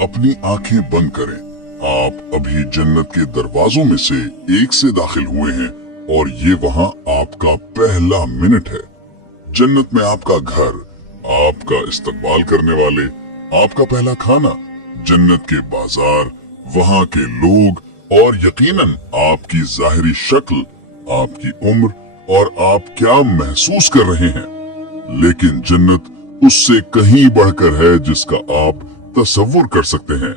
अपनी आंखें बंद करें। आप अभी जन्नत के दरवाजों में से एक से दाखिल हुए हैं और ये वहां आपका पहला मिनट है। जन्नत में आपका घर, आपका इस्तकबाल करने वाले, आपका पहला खाना, जन्नत के बाजार, वहां के लोग और यकीनन आपकी जाहिरी शक्ल, आपकी उम्र और आप क्या महसूस कर रहे हैं। लेकिन जन्नत उससे कहीं बढ़कर है जिसका आप तसव्वुर कर सकते हैं।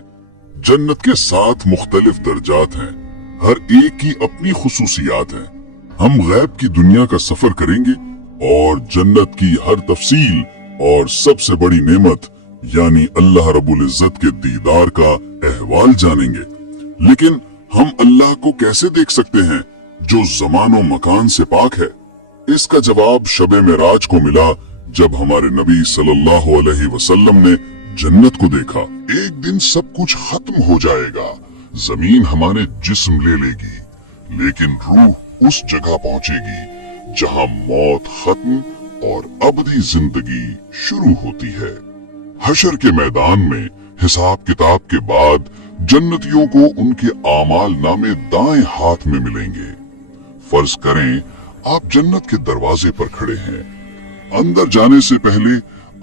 जन्नत के 7 मुख्तलिफ दर्जात हैं, हर एक की अपनी खुसूसियात हैं। हम गैब की दुनिया का सफर करेंगे और जन्नत की हर तफसील और सबसे बड़ी नेमत यानी अल्लाह रब्बुल इज्जत के दीदार का अहवाल जानेंगे। लेकिन हम अल्लाह को कैसे देख सकते हैं जो ज़मानो मकान से पाक है? इसका जवाब शबे मेराज को मिला जब हमारे नबी सल्लल्लाहु अलैहि वसल्लम ने जन्नत को देखा। एक दिन सब कुछ खत्म हो जाएगा, जमीन हमारे जिस्म ले लेगी, लेकिन रूह उस जगह पहुंचेगी जहां मौत खत्म और अबदी जिंदगी शुरू होती है। हशर के मैदान में हिसाब किताब के बाद जन्नतियों को उनके आमाल नामे दाएं हाथ में मिलेंगे। फर्ज करें आप जन्नत के दरवाजे पर खड़े हैं। अंदर जाने से पहले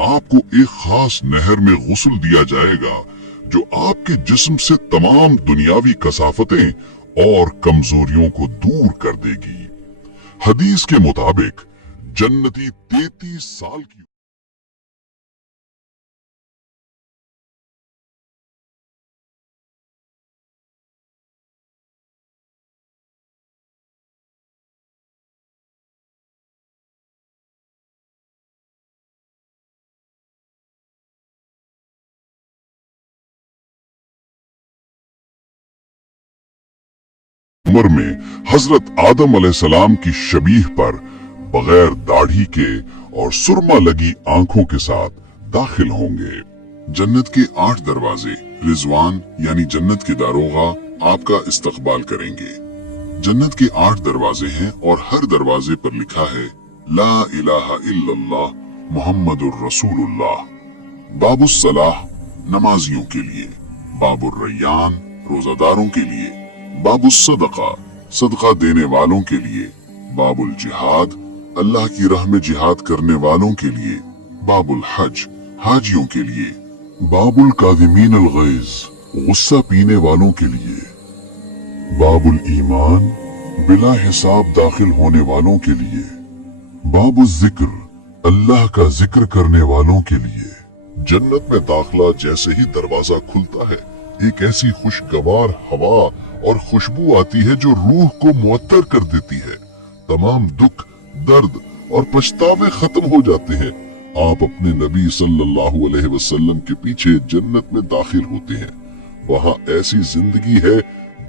आपको एक खास नहर में गुस्ल दिया जाएगा जो आपके जिस्म से तमाम दुनियावी कसाफतें और कमजोरियों को दूर कर देगी। हदीस के मुताबिक जन्नती 33 साल की उम्र में हजरत आदम अलैहिस्सलाम की शबीह पर बगैर दाढ़ी के और सुरमा लगी आंखों के साथ दाखिल होंगे। जन्नत के 8 दरवाजे रिजवान यानी जन्नत के दारोगा आपका इस्तकबाल करेंगे। जन्नत के 8 दरवाजे हैं और हर दरवाजे पर लिखा है ला इलाहा इल्लल्लाह मुहम्मदुर रसूलुल्लाह। बाबुस सलाह नमाजियों के लिए, बाबुर रैयान रोजादारों के लिए, बाबुस सदका सदका देने वालों के लिए, बाबुल जिहाद अल्लाह की राह में जिहाद करने वालों के लिए, बाबुल हज हाजियों के लिए, बाबुल कादिमीन अल गैज़ गुस्सा पीने वालों के लिए, बाबुल ईमान बिला हिसाब दाखिल होने वालों के लिए, बाबुल जिक्र अल्लाह का जिक्र करने वालों के लिए। जन्नत में दाखिला जैसे ही दरवाजा खुलता है, एक ऐसी खुशगवार हवा और खुशबू आती है जो रूह को मुअत्तर कर देती है। तमाम दुख, दर्द और पछतावे खत्म हो जाते हैं। आप अपने नबी सल्लल्लाहु अलैहि वसल्लम के पीछे जन्नत में दाखिल होते हैं। वहाँ ऐसी जिंदगी है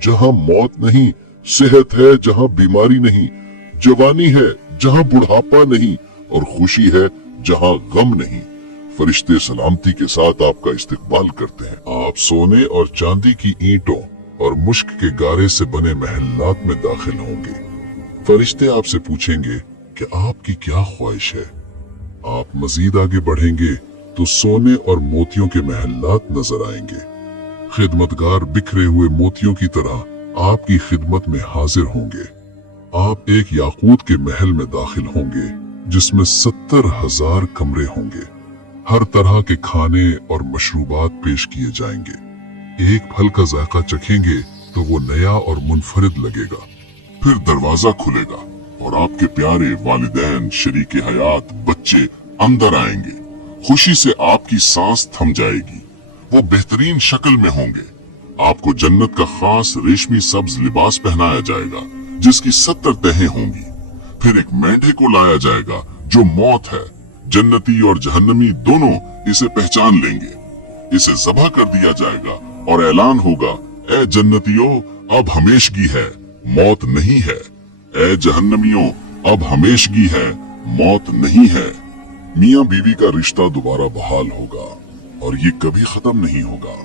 जहाँ मौत नहीं, सेहत है जहाँ बीमारी नहीं, जवानी है जहाँ बुढ़ापा नहीं और खुशी है जहाँ गम नहीं। फरिश्ते सलामती के साथ आपका इस्तकबाल करते हैं। आप सोने और चांदी की ईंटों और मुश्क के गारे से बने महल्लात में दाखिल होंगे। फरिश्ते आपसे पूछेंगे कि आपकी क्या ख्वाहिश है। आप मजीद आगे बढ़ेंगे तो सोने और मोतियों के महल्लात नजर आएंगे। खिदमतगार बिखरे हुए मोतियों की तरह आपकी खिदमत में हाजिर होंगे। आप एक याकूत के महल में दाखिल होंगे जिसमें 70,000 कमरे होंगे। हर तरह के खाने और मशरूबात पेश किए जाएंगे। एक फल का जायका चखेंगे तो वो नया और मुनफरिद लगेगा। फिर दरवाजा खुलेगा और आपके प्यारे वालिदैन, शरीके हयात, बच्चे अंदर आएंगे। खुशी से आपकी सांस थम जाएगी। वो बेहतरीन शक्ल में होंगे। आपको जन्नत का खास रेशमी सब्ज लिबास पहनाया जाएगा जिसकी 70 तहें होंगी। फिर एक मेंढे को लाया जाएगा जो मौत है। जन्नती और जहन्नमी दोनों इसे पहचान लेंगे। इसे ज़बह कर दिया जाएगा और ऐलान होगा, ए जन्नतियों अब हमेशगी है, मौत नहीं है। ए जहन्नमियों अब हमेशगी है, मौत नहीं है। मियाँ बीवी का रिश्ता दोबारा बहाल होगा और ये कभी खत्म नहीं होगा।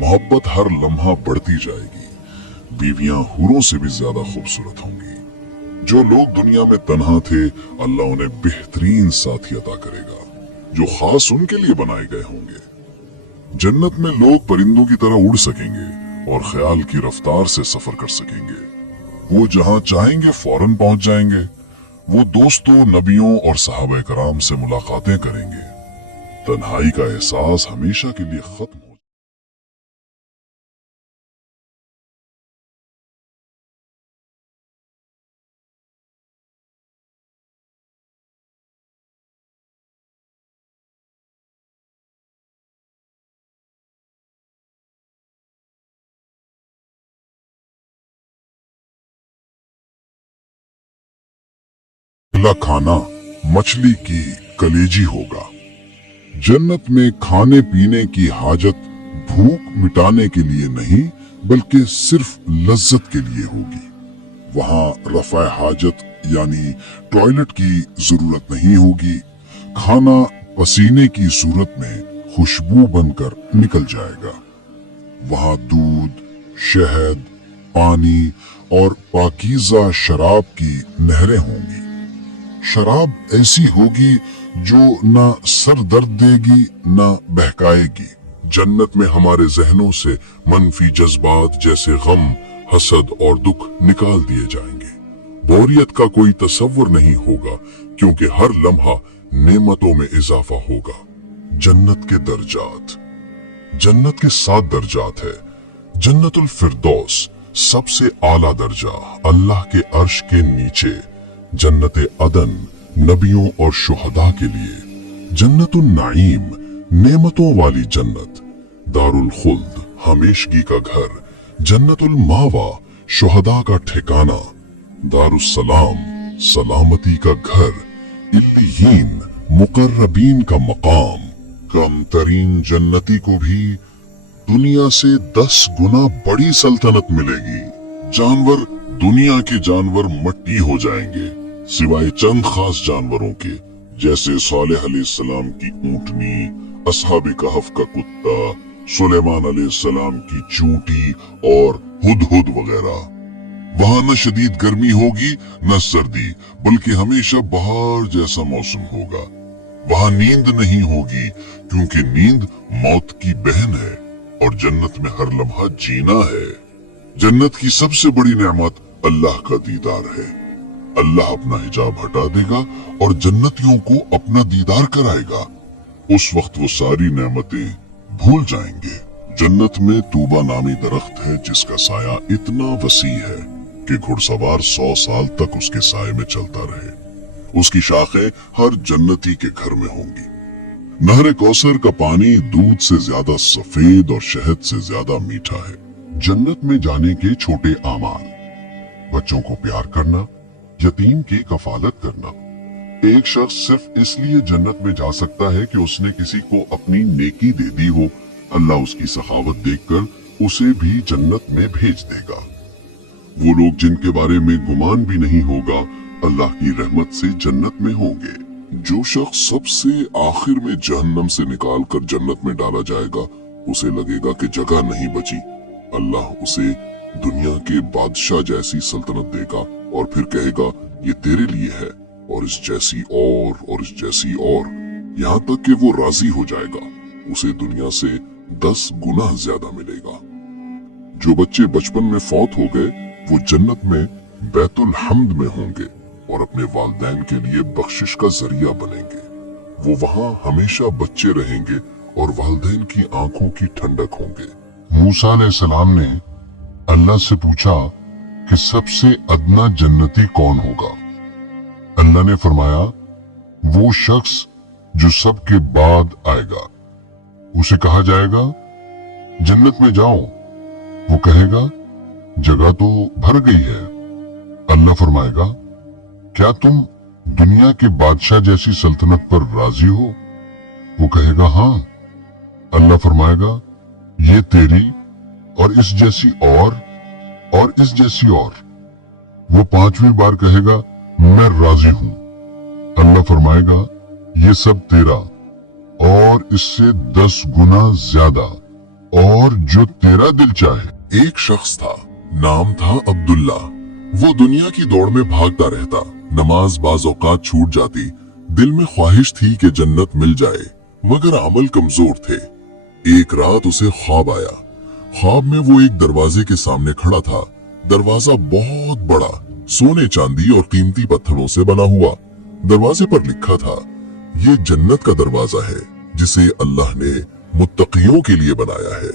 मोहब्बत हर लम्हा बढ़ती जाएगी। बीवियां हूरों से भी ज्यादा खूबसूरत होंगी। जो लोग दुनिया में तन्हा थे, अल्लाह उन्हें बेहतरीन साथी अता करेगा जो खास उनके लिए बनाए गए होंगे। जन्नत में लोग परिंदों की तरह उड़ सकेंगे और ख्याल की रफ्तार से सफर कर सकेंगे। वो जहां चाहेंगे फौरन पहुंच जाएंगे। वो दोस्तों, नबियों और सहाबा कराम से मुलाकातें करेंगे। तन्हाई का एहसास हमेशा के लिए खत्म हो अगला खाना मछली की कलेजी होगा। जन्नत में खाने पीने की हाजत भूख मिटाने के लिए नहीं बल्कि सिर्फ लज्जत के लिए होगी। वहाँ रफ़ा हाजत यानी टॉयलेट की जरूरत नहीं होगी। खाना पसीने की सूरत में खुशबू बनकर निकल जाएगा। वहाँ दूध, शहद, पानी और पाकीज़ा शराब की नहरें होंगी। शराब ऐसी होगी जो ना सर दर्द देगी ना बहकाएगी। जन्नत में हमारे जहनों से मनफी जज्बात जैसे गम, हसद और दुख निकाल दिए जाएंगे। बोरियत का कोई तसव्वुर नहीं होगा क्योंकि हर लम्हा नेमतों में इजाफा होगा। जन्नत के दर्जात। जन्नत के 7 दर्जात है। जन्नतुल फिरदौस सबसे आला दर्जा, अल्लाह के अर्श के नीचे। जन्नत अदन नबियों और शुहदा के लिए। जन्नतुन नाईम नेमतों वाली जन्नत। दारुल खुल्द हमेशगी का घर। जन्नतुल मावा शुहदा का ठिकाना। दारुस्सलाम सलामती का घर। इल्लियीन मुकर्रबीन का मकाम। कम तरीन जन्नती को भी दुनिया से 10 गुना बड़ी सल्तनत मिलेगी। जानवर, दुनिया के जानवर मट्टी हो जाएंगे सिवाय चंद खास जानवरों के, जैसे सालेह अलैहिस्सलाम की ऊंटनी, असहाबे कहफ का कुत्ता, सुलेमान अलैहिस्सलाम की चूंटी और हुदहुद वगैरह। वहां न शदीद गर्मी होगी न सर्दी, बल्कि हमेशा बहार जैसा मौसम होगा। वहां नींद नहीं होगी क्योंकि नींद मौत की बहन है और जन्नत में हर लम्हा जीना है। जन्नत की सबसे बड़ी नेमत अल्लाह का दीदार है। अल्लाह अपना हिजाब हटा देगा और जन्नतियों को अपना दीदार कराएगा। उस वक्त वो सारी नेमतें भूल जाएंगे। जन्नत में तूबा नामी दरख्त है जिसका साया इतना वसी है कि घुड़सवार 100 साल तक उसके साये में चलता रहे। उसकी शाखें हर जन्नती के घर में होंगी। नहर कौसर का पानी दूध से ज्यादा सफेद और शहद से ज्यादा मीठा है। जन्नत में जाने के छोटे आमाल। बच्चों को प्यार करना, यतीम की कफालत करना। एक शख्स सिर्फ इसलिए जन्नत में जा सकता है कि उसने किसी को अपनी नेकी दे दी हो। अल्लाह उसकी सखावत देखकर उसे भी जन्नत में भेज देगा। वो लोग जिनके बारे में गुमान भी नहीं होगा अल्लाह की रहमत से जन्नत में होंगे। जो शख्स सबसे आखिर में जहन्नम से निकाल कर जन्नत में डाला जाएगा उसे लगेगा कि जगह नहीं बची। अल्लाह उसे दुनिया के बादशाह जैसी सल्तनत देगा और फिर कहेगा ये तेरे लिए है और इस जैसी और इस जैसी और, यहाँ तक कि वो राजी हो जाएगा। उसे दुनिया से 10 गुना ज्यादा मिलेगा। जो बच्चे बचपन में फौत हो गए वो जन्नत में बैतुल हम्द में होंगे और अपने वालिदैन के लिए बख्शिश का जरिया बनेंगे। वो वहाँ हमेशा बच्चे रहेंगे और वालिदैन की आंखों की ठंडक होंगे। मूसा अलैहिस्सलाम ने अल्लाह से पूछा कि सबसे अदना जन्नती कौन होगा। अल्लाह ने फरमाया वो शख्स जो सबके बाद आएगा। उसे कहा जाएगा जन्नत में जाओ। वो कहेगा जगह तो भर गई है। अल्लाह फरमाएगा क्या तुम दुनिया के बादशाह जैसी सल्तनत पर राजी हो? वो कहेगा हाँ। अल्लाह फरमाएगा ये तेरी और इस जैसी और इस जैसी और। वो 5वीं बार कहेगा मैं राजी हूं। अल्लाह फरमाएगा ये सब तेरा और इससे 10 गुना ज्यादा और जो तेरा दिल चाहे। एक शख्स था, नाम था अब्दुल्ला। वो दुनिया की दौड़ में भागता रहता। नमाज बाज़ औक़ात छूट जाती। दिल में ख्वाहिश थी कि जन्नत मिल जाए, मगर अमल कमजोर थे। एक रात उसे ख्वाब आया। ख्वाब में वो एक दरवाजे के सामने खड़ा था। दरवाजा बहुत बड़ा, सोने चांदी और कीमती पत्थरों से बना हुआ। दरवाजे पर लिखा था, ये जन्नत का दरवाजा है जिसे अल्लाह ने मुत्तकियों के लिए बनाया है।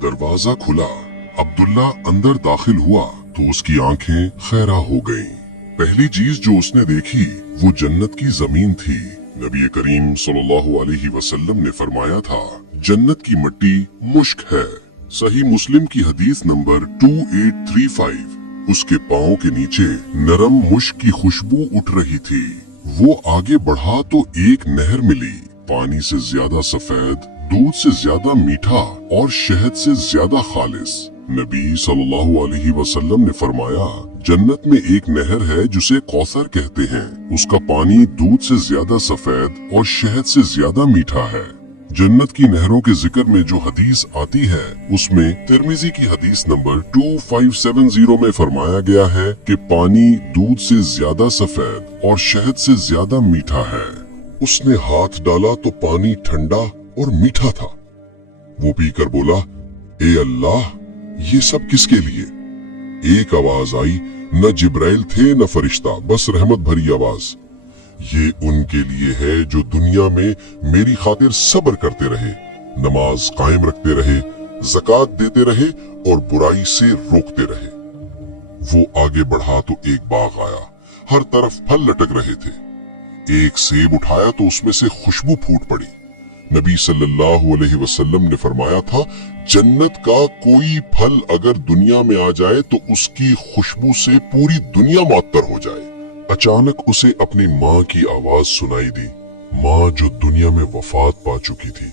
दरवाजा खुला, अब्दुल्ला अंदर दाखिल हुआ तो उसकी आंखें खैरा हो गईं। पहली चीज जो उसने देखी वो जन्नत की जमीन थी। नबी करीम सल्लल्लाहु अलैहि वसल्लम ने फरमाया था, जन्नत की मिट्टी मुश्क है। सही मुस्लिम की हदीस नंबर 2835। उसके पांव के नीचे नरम मुश्क की खुशबू उठ रही थी। वो आगे बढ़ा तो एक नहर मिली, पानी से ज्यादा सफेद, दूध से ज्यादा मीठा और शहद से ज्यादा खालिस। नबी सल्लल्लाहु अलैहि वसल्लम ने फरमाया, जन्नत में एक नहर है जिसे कौसर कहते हैं। उसका पानी दूध से ज्यादा सफेद और शहद से ज्यादा मीठा है। जन्नत की नहरों के जिक्र में जो हदीस आती है उसमें तिरमिजी की हदीस नंबर 2570 में फरमाया गया है कि पानी दूध से ज्यादा सफेद और शहद से ज्यादा मीठा है। उसने हाथ डाला तो पानी ठंडा और मीठा था। वो पीकर बोला, ए अल्लाह, ये सब किसके लिए? एक आवाज आई, न जिब्राइल थे न फरिश्ता, बस रहमत भरी आवाज। ये उनके लिए है जो दुनिया में मेरी खातिर सब्र करते रहे, नमाज कायम रखते रहे, ज़कात देते रहे और बुराई से रोकते रहे। वो आगे बढ़ा तो एक बाग आया, हर तरफ फल लटक रहे थे। एक सेब उठाया तो उसमें से खुशबू फूट पड़ी। नबी सल्लल्लाहु अलैहि वसल्लम ने फरमाया था, जन्नत का कोई फल अगर दुनिया में आ जाए तो उसकी खुशबू से पूरी दुनिया मुअत्तर हो जाए। अचानक उसे अपनी माँ की आवाज सुनाई दी, माँ जो दुनिया में वफात पा चुकी थी।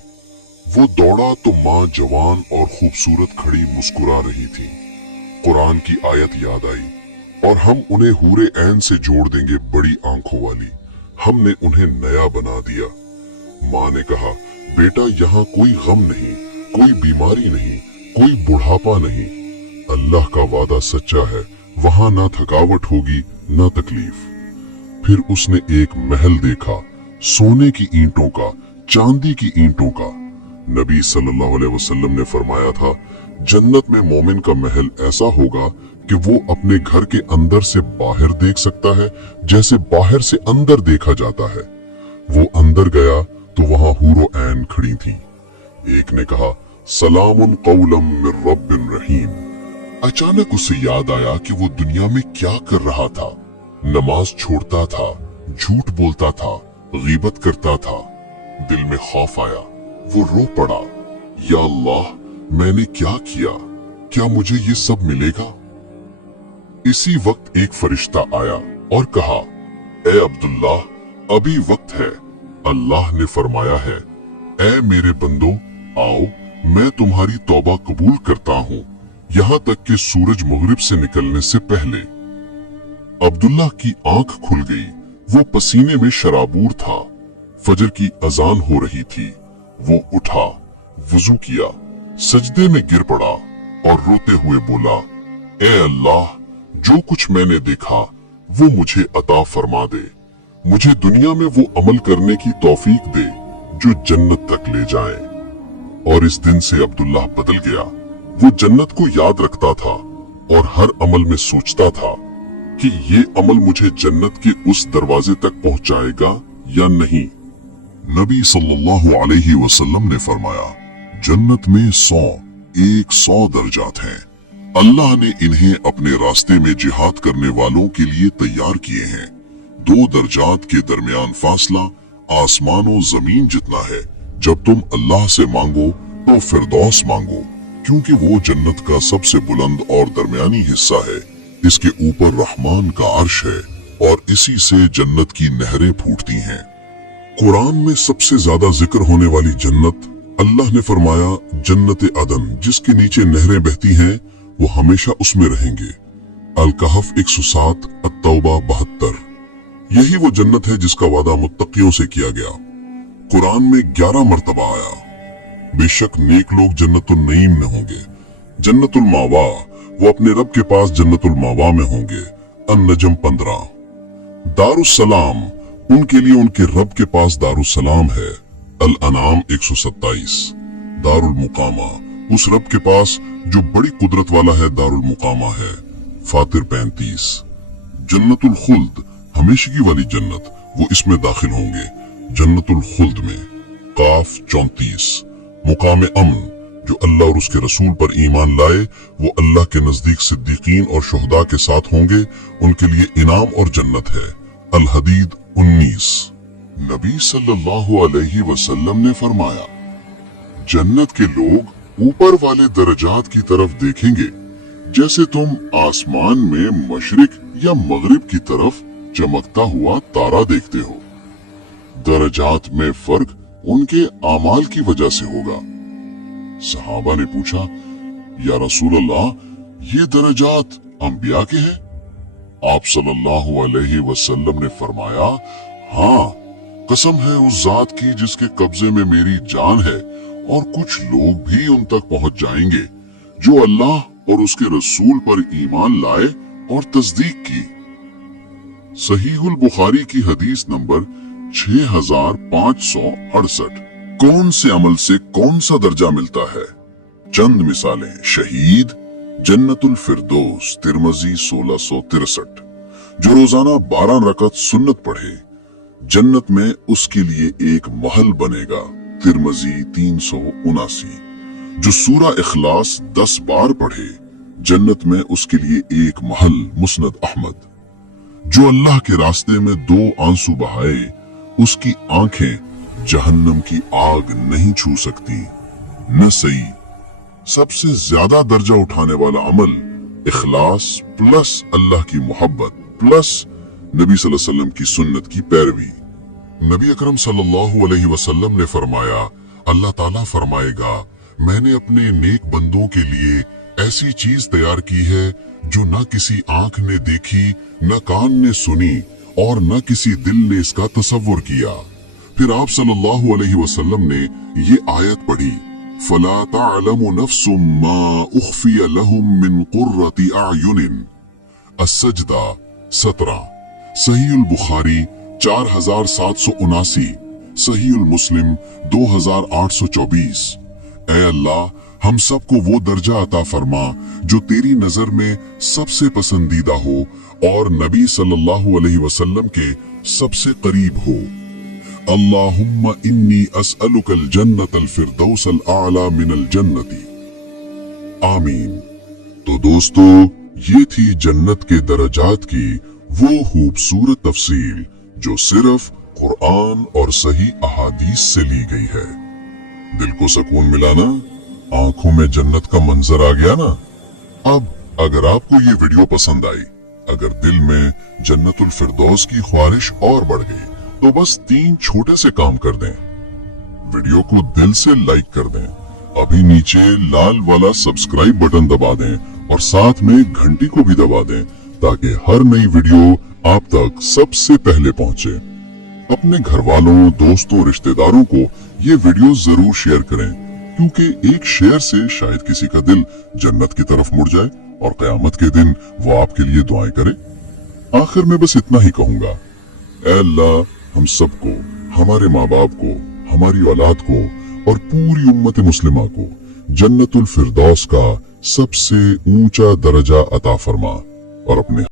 वो दौड़ा तो माँ जवान और खूबसूरत खड़ी मुस्कुरा रही थी। कुरान की आयत याद आई, और हम उन्हें हूरे ऐन से जोड़ देंगे बड़ी आंखों वाली। हमने उन्हें नया बना दिया। माँ ने कहा, बेटा यहाँ कोई गम नहीं, कोई बीमारी नहीं, कोई बुढ़ापा नहीं। अल्लाह का वादा सच्चा है, वहाँ ना थकावट होगी ना तकलीफ। फिर उसने एक महल देखा, सोने की ईंटों का, चांदी की ईंटों का। नबी सल्लल्लाहु अलैहि वसल्लम ने फरमाया था, जन्नत में मोमिन का महल ऐसा होगा कि वो अपने घर के अंदर से बाहर देख सकता है जैसे बाहर से अंदर देखा जाता है। वो अंदर गया तो वहाँ हूरो ऐन खड़ी थी। एक ने कहा, सलामुन कौलम मिर रब्बिन रहीम। अचानक उसे याद आया कि वो दुनिया में क्या कर रहा था। नमाज छोड़ता था, झूठ बोलता था, गीबत करता था। दिल में खौफ आया, वो रो पड़ा, या अल्लाह, मैंने क्या किया? क्या मुझे ये सब मिलेगा? इसी वक्त एक फरिश्ता आया और कहा, ए अब्दुल्ला, अभी वक्त है। अल्लाह ने फरमाया है, ए मेरे बंदो, आओ, मैं तुम्हारी तौबा कबूल करता हूँ, यहाँ तक कि सूरज मगरिब से निकलने से पहले। अब्दुल्ला की आंख खुल गई। वो पसीने में शराबूर था। फजर की अजान हो रही थी। वो उठा, वुजू किया, सजदे में गिर पड़ा और रोते हुए बोला, ए अल्लाह, जो कुछ मैंने देखा वो मुझे अता फरमा दे। मुझे दुनिया में वो अमल करने की तौफीक दे जो जन्नत तक ले जाए। और इस दिन से अब्दुल्ला बदल गया। वो जन्नत को याद रखता था और हर अमल में सोचता था कि ये अमल मुझे जन्नत के उस दरवाजे तक पहुंचाएगा या नहीं। नबी सल्लल्लाहु अलैहि वसल्लम ने फरमाया, जन्नत में 100 दर्जात हैं। अल्लाह ने इन्हें अपने रास्ते में जिहाद करने वालों के लिए तैयार किए हैं। 2 दर्जात के दरमियान फासला आसमान और जमीन जितना है। जब तुम अल्लाह से मांगो तो फिरदौस मांगो, क्योंकि वो जन्नत का सबसे बुलंद और दरमियानी हिस्सा है। इसके ऊपर रहमान का अर्श है और इसी से जन्नत की नहरें फूटती हैं। कुरान में सबसे ज्यादा जिक्र होने वाली जन्नत, अल्लाह ने फरमाया, जन्नत अदन, जिसके नीचे नहरें बहती हैं, वो हमेशा उसमें रहेंगे। अल कहफ 107, अत-तौबा 72। यही वो जन्नत है जिसका वादा मुत्तकियों से किया गया। कुरान में 11 मर्तबा आया। बेशक नेक लोग जन्नतुल नईम में होंगे। जन्नतुल मावा, वो अपने रब के पास जन्नतुल मावा में होंगे। अन-नजम 15। दारुस्सलाम, उनके लिए उनके रब के पास दारुस्सलाम है। अल-अनाम 127। दारुल मुकामा, उस रब के पास जो बड़ी कुदरत वाला है दारुल मुकामा है। फातिर 35। जन्नतुल खुल्द, हमेशगी वाली जन्नत, वो इसमें दाखिल होंगे जन्नतुल खुल्द में। काफ 34। मुकाम अमन, जो अल्लाह और उसके रसूल पर ईमान लाए वो अल्लाह के नजदीक सिद्दीकीन और शुहदा के साथ होंगे, उनके लिए इनाम और जन्नत है। अल हदीद 19। नबी सल्लल्लाहु अलैहि वसल्लम ने फरमाया, जन्नत के लोग ऊपर वाले दर्जात की तरफ देखेंगे जैसे तुम आसमान में मशरिक या मगरिब की तरफ चमकता हुआ तारा देखते हो। दर्जात में फर्क उनके आमाल की वजह से होगा। सहाबा ने पूछा, या रसूल अल्लाह, ये दर्जात अंबिया के हैं? आप सल्लल्लाहु अलैहि वसल्लम ने फरमाया, हाँ, कसम है उस जात की जिसके कब्जे में मेरी जान है, और कुछ लोग भी उन तक पहुंच जाएंगे जो अल्लाह और उसके रसूल पर ईमान लाए और तस्दीक की। सहीहुल बुखारी की हदीस नंबर 6568। कौन से अमल से कौन सा दर्जा मिलता है? चंद मिसालें। शहीद जन्नतुल फिरदौस, तिरमिज़ी 1663। जो रोजाना 12 रकअत सुन्नत पढ़े जन्नत में उसके लिए एक महल बनेगा, तिरमिज़ी 379। जो सूरा इखलास 10 बार पढ़े जन्नत में उसके लिए एक महल, मुस्नद अहमद। जो अल्लाह के रास्ते में 2 आंसू बहाए उसकी आंखें जहन्नम की आग नहीं छू सकती। नसई। सबसे ज्यादा दर्जा उठाने वाला अमल इखलास प्लस अल्लाह की मोहब्बत प्लस नबी सल्लल्लाहु अलैहि वसल्लम की सुन्नत की पैरवी। नबी अकरम सल्लल्लाहु अलैहि वसल्लम ने फरमाया, अल्लाह ताला फरमाएगा, मैंने अपने नेक बंदों के लिए ऐसी चीज तैयार की है जो न किसी आंख ने देखी, न कान ने सुनी और न किसी दिल ने इसका तसव्वुर किया। फिर आप सल्लल्लाहु अलैहि वसल्लम ने ये आयत पढ़ी, फला तअलमु नफ्सुम मा उख्फिय लहुम मिन कुर्रति अयुनिन। अस्सजदा 17। सहीहुल बुखारी 4779, सहीहुल मुस्लिम 2824। ऐ अल्लाह, हम सबको वो दर्जा अता फरमा जो तेरी नजर में सबसे पसंदीदा हो और नबी सल्लल्लाहु अलैहि वसल्लम के सबसे करीब हो। अल्लाहुम्मा इन्नी अस्अलुकल जन्नतल फिरदौसल आला मिनल जन्नती। आमीन। तो दोस्तों, ये थी जन्नत के दर्जात की वो खूबसूरत तफसील जो सिर्फ कुरान और सही अहादीस से ली गई है। दिल को सुकून मिला ना? आंखों में जन्नत का मंजर आ गया ना? अब अगर आपको ये वीडियो पसंद आई, अगर दिल में जन्नतुल फिरदौस की ख्वाहिश और बढ़ गई, तो बस 3 छोटे से काम कर दें। वीडियो को दिल से लाइक कर दें, अभी नीचे लाल वाला सब्सक्राइब बटन दबा दें और साथ में घंटी को भी दबा दें ताकि हर नई वीडियो आप तक सबसे पहले पहुंचे। अपने घर वालों, दोस्तों, रिश्तेदारों को ये वीडियो जरूर शेयर करें, क्योंकि एक शेयर से शायद किसी का दिल जन्नत की तरफ मुड़ जाए और कयामत के दिन वो आपके लिए दुआएं करे। आखिर में बस इतना ही कहूंगा, ऐ अल्लाह, हम सबको, हमारे माँ बाप को, हमारी औलाद को और पूरी उम्मत मुस्लिमा को जन्नतुल फिरदौस का सबसे ऊंचा दर्जा अता फरमा और अपने